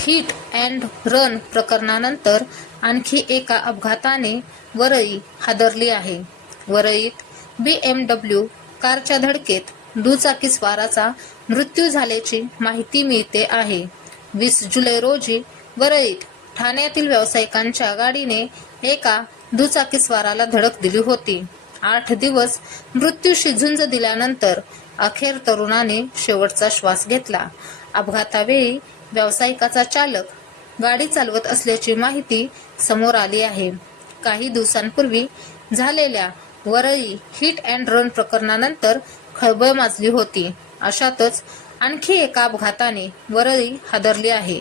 Hit and run प्रकरणानंतर आणखी एका अपघाताने वरळी हादरली आहे. वरळीत बी एम डब्ल्यू कारच्या धडकेत दुचाकीस्वाराचा मृत्यू झाल्याची माहिती मिळते आहे. वीस जुलै रोजी वरळीत ठाण्यातील व्यावसायिकांच्या गाडीने एका दुचाकीस्वाराला धडक दिली होती. आठ दिवस मृत्यूशी झुंज दिल्यानंतर अखेर तरुणाने शेवटचा श्वास घेतला. अपघातावेळी व्यावसायिकाचा चालक गाडी चालवत असल्याची माहिती समोर आली आहे. काही दिवसांपूर्वी झालेल्या वरळी हिट अँड रन प्रकरणानंतर खळबळ माजली होती. अशातच आणखी एका अपघाताने वरळी हादरली आहे.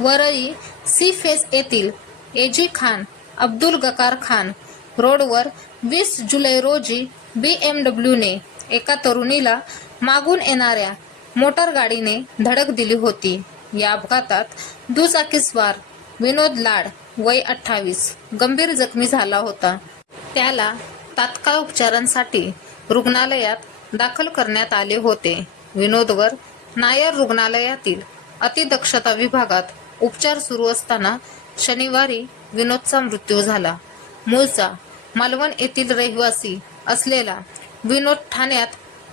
वरळी सी फेस येथील एजी खान अब्दुल गकार खान रोडवर वीस जुलै रोजी बी एम डब्ल्यूने एका तरुणीला मागून येणाऱ्या मोटार गाडीने धडक दिली होती. या अपघातात दुचाकीस्वार विनोद लाड वय अठ्ठावीस गंभीर जखमी झाला होता. त्याला तात्काळ उपचारांसाठी रुग्णालयात दाखल करण्यात आले होते. विनोदवर नायर रुग्णालयातील अतिदक्षता विभागात उपचार सुरू असताना शनिवारी विनोदचा मृत्यू झाला. मूळचा मालवण येथील रहिवासी असलेला विनोद ठाण्यात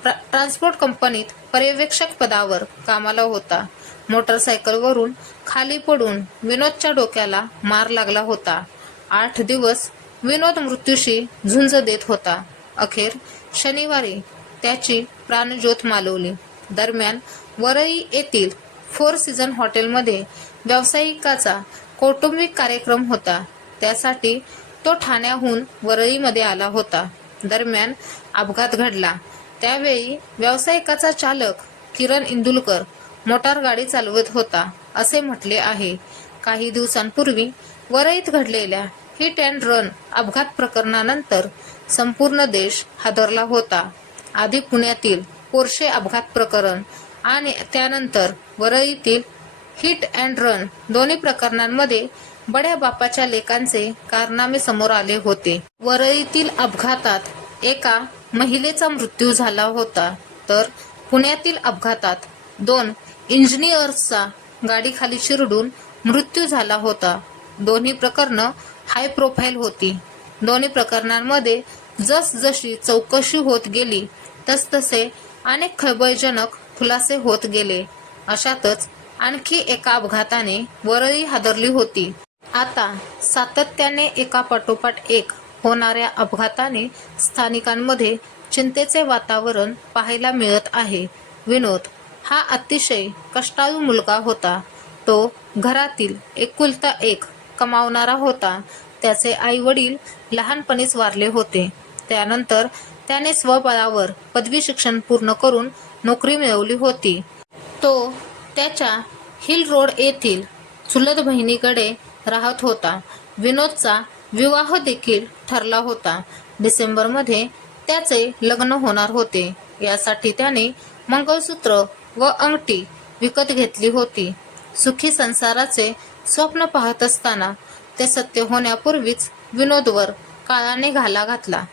ट्रान्सपोर्ट कंपनीत पर्यवेक्षक पदावर कामाला होता. मोटरसायकलवरून खाली पडून विनोदच्या डोक्याला मार लागला होता. आठ दिवस विनोद मृत्यूशी झुंज देत होता. अखेर शनिवारी त्याची प्राणज्योत मालवली. दरम्यान वरई येथील फोर सीझन हॉटेलमध्ये व्यावसायिकाचा कौटुंबिक कार्यक्रम होता. त्यासाठी तो ठाण्याहून वरळीमध्ये आला होता. दरम्यान अपघात घडला. त्यावेळी व्यावसायिकाचा चालक किरण इंदुलकर मोटार गाडी चालवत होता असे म्हटले आहे. काही दिवसांपूर्वी वरईत घडलेल्या हिट अँड रन अपघात प्रकरणानंतर संपूर्ण देश हादरला होता. आधी पुण्यातील पोर्शे अपघात प्रकरण आणि त्यानंतर वरळीतील हिट अँड रन दोन्ही प्रकरणांमध्ये बड्या बापाच्या लेखांचे कारनामे समोर आले होते. वरळीतील अपघातात एका महिलेचा मृत्यू झाला होता. तर पुण्यातील अपघातात दोन इंजिनियर्सचा गाडीखाली शिरडून चिरडून मृत्यू झाला होता. दोन्ही प्रकरणं हाय प्रोफाईल होती. दोन्ही प्रकरणांमध्ये जसजशी चौकशी होत गेली तसतसे अनेक खळबळजनक खुलासे होत गेले. अशातच आणखी एका अपघाताने वरळी हादरली होती. आता सातत्याने एका पाठोपाठ एक होणाऱ्या अपघाताने स्थानिकांमध्ये चिंतेचे वातावरण पाहायला मिळत आहे. विनोद हा अतिशय कष्टाळू मुलगा होता. तो घरातील एकुलता एक कमावणारा होता. त्याचे आई वडील लहानपणीच वारले होते. त्यानंतर त्याने स्वबळावर पदवी शिक्षण पूर्ण करून नोकरी मिळवली होती. तो त्याच्या हिल रोड येथील चुलत बहिणीकडे राहत होता. विनोदचा विवाह देखील ठरला होता. डिसेंबरमध्ये त्याचे लग्न होणार होते. यासाठी त्याने मंगळसूत्र व अंगठी विकत घेतली होती. सुखी संसाराचे स्वप्न पाहत असताना ते सत्य होण्यापूर्वीच विनोदवर काळाने घाला घातला.